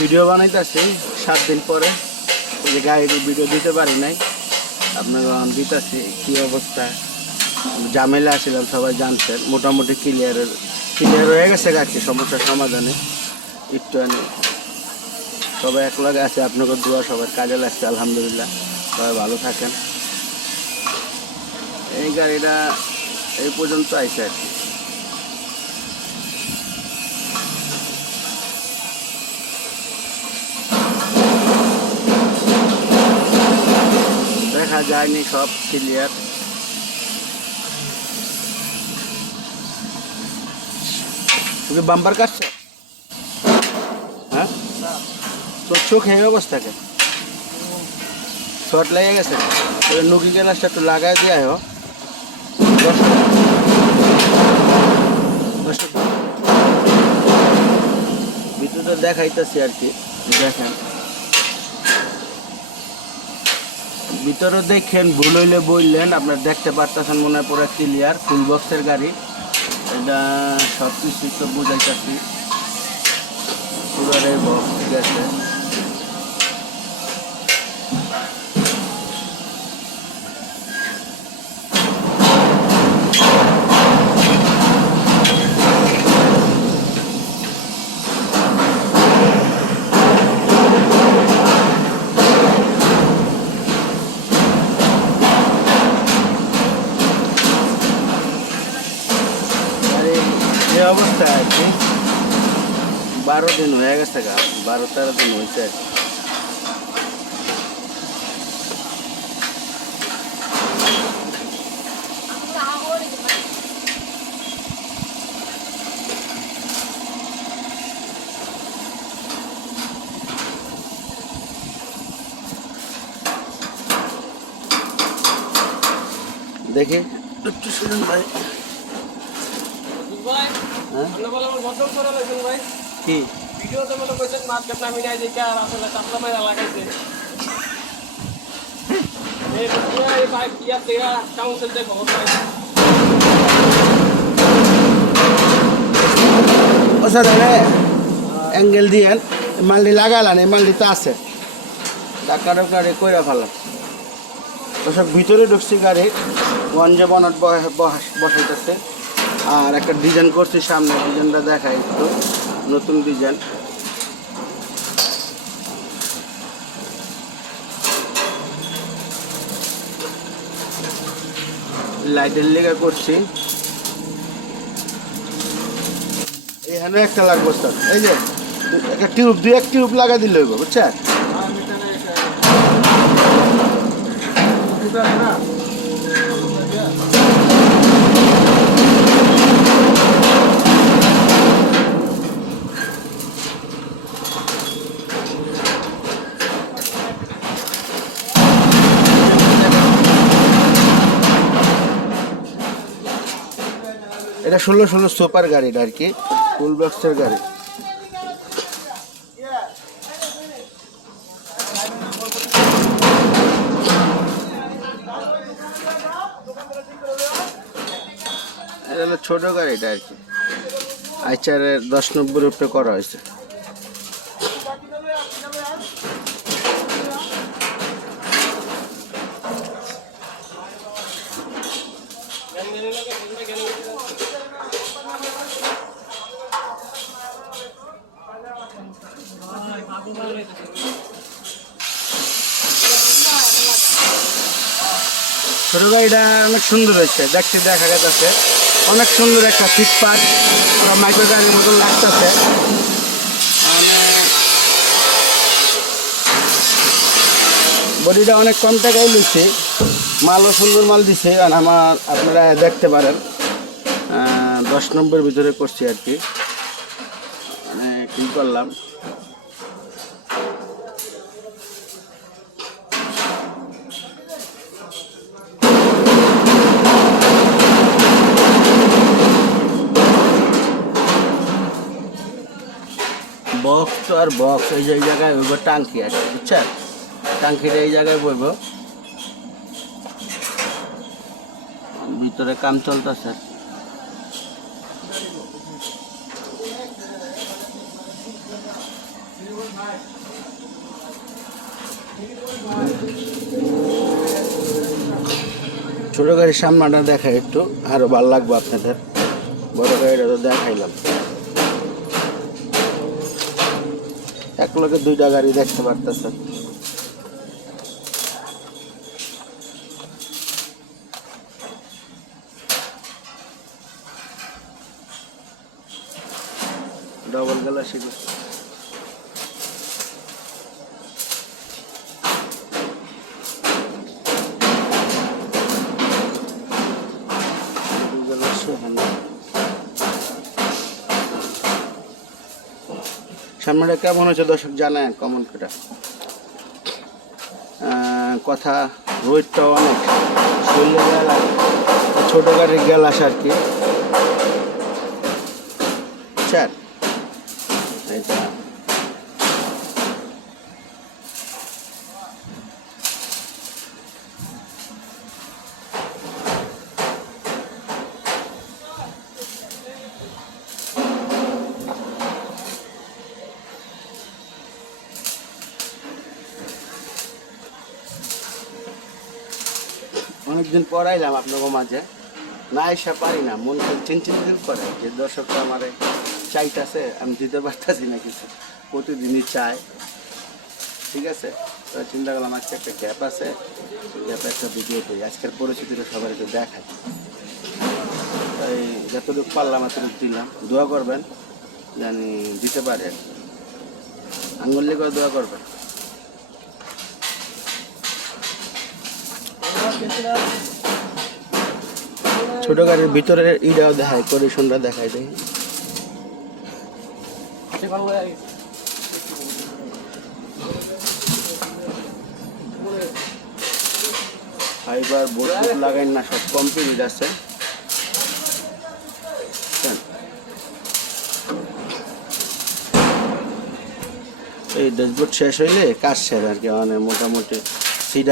Video বানাইতেছি 7 দিন পরে, এই যে গাড়ির ভিডিও দিতে পারি নাই, আপনাকে দিতেছি কী অবস্থা। ঝামেলা আসছিলাম, সবাই জানতেন, মোটামুটি ক্লিয়ার হয়ে গেছে গাড়ি, সমস্যার সমাধানে একটু আনি সবাই এক লগে আছে। আপনাকে দোয়া সবার কাজে লাগছে, আলহামদুলিল্লাহ। সবাই ভালো থাকেন। এই গাড়িটা এই পর্যন্ত আইসে আর কি। দেখা যায়নি, সব ক্লিয়ার। তুমি বাম্পার কাটছো? হ্যাঁ, তোর চোখে এই অবস্থা কেন? শর্ট লেগে গেছে? নুকি গ্লাসটা একটু লাগাই দিয়ে আয়। ভিতরে দেখাইতেছি আর কি, দেখেন ভিতরে দেখেন। ভুল হইলে বললেন, আপনার দেখতে পারতেছেন মনে হয় পুরো ক্লিয়ার, ফুল বক্সের গাড়ি। এটা সব কিছু তো বুঝাইতেছি, পুরো বক্স ঠিক আছে। যে অবস্থা আর কি, 12 দিন হয়ে গেছে গা, 12-13 দিন হয়েছে আর কি। দেখি একটু শুনুন ভাই। কি ভিডিওতে মনে করছেন মার্কেট নামি নাই দেখে আর আসলে চাপলা মাইরা লাগাইছে এই পুরো এই বাইক ইয়া তেরা কাউন্সিল দেখো ওসা ধরে অ্যাঙ্গেল দিয়ে মালটি লাগালান, এই মালটি তো আছে, টাকারও গাড়ি কইরা ফেলাম। ওসব ভিতরে ঢুকছি গাড়ি, গঞ্জে বনাট বসাইতেছে। আর একটা ডিজাইন করছি সামনে, ডিজাইনটা দেখাই একটু, নতুন ডিজাইন। লাইটের লেগে করছি। এখানে একটা লাগবে স্যার, এই যে একটা টিউব, 2-1 টিউব লাগা দিলে হইব, বুঝছেন? এটা 16 সুপার গাড়িটা আর কি, ফুল বক্সের গাড়ি। এটা হলো ছোট গাড়িটা আর কি, আইচারের 10-90 উপরে করা হয়েছে। ছোট গাড়িটা অনেক সুন্দর হয়েছে, দেখতে দেখা যাচ্ছে অনেক সুন্দর একটা ফিটপাট, মাইক্রো গাড়ির মতন লাগতেছে। বডিটা অনেক কম টাকায় নিচ্ছে, মালও সুন্দর মাল দিছে। আর আপনারা দেখতে পারেন 10 নম্বর ভিতরে করছি আর কি, মানে কি করলাম। বক্স তো আর বক্স, এই যে এই জায়গায় হইব টাঙ্কি আছে, বুঝছেন? টাঙ্কিটা এই জায়গায় বইব, ভিতরে কাম চলতেছে। ছোট গাড়ির সামনাটা দেখায় একটু আরো ভালো লাগবে আপনাদের, বড় গাড়িটা তো দেখাইলাম। এক লগে দুইটা গাড়ি দেখতে পারতেছেন। ডবল গ্লাস এগুলো সামনেটা কেমন হচ্ছে দর্শক জানায় কমেন্ট করে। কথা রোদটা অনেক শরীরে গেল, ছোট গাড়ির গ্যালাস আর কি। স্যার এটা অনেকদিন পর আইলাম আপনাদের মাঝে, না এসে পারি না, মন চিনচিন করে যে দর্শকরা আমার চাইতেছে, আমি দিতে পারতেছি না কিছু, প্রতিদিনই চাই। ঠিক আছে, তো চিন্তা করলাম আজকে একটা গ্যাপ আছে, গ্যাপে একটা ভিডিও করি, আজকের পরিস্থিতিটা সবার একটু দেখাই। তাই যতটুকু পারলাম এতটুকু দিলাম, দোয়া করবেন জানি দিতে পারে, আঙ্গুলি করে দোয়া করবেন। ছোট গাড়ির ভিতরে ইটাও দেখায়, কন্ডিশনটা দেখায় দেখি। ফাইবার বোর্ড লাগাই না, সব কমপ্লিট আছে। এই ড্যাশবোর্ড শেষ হইলে কাজ শেষ আর কি, মানে মোটামুটি সিট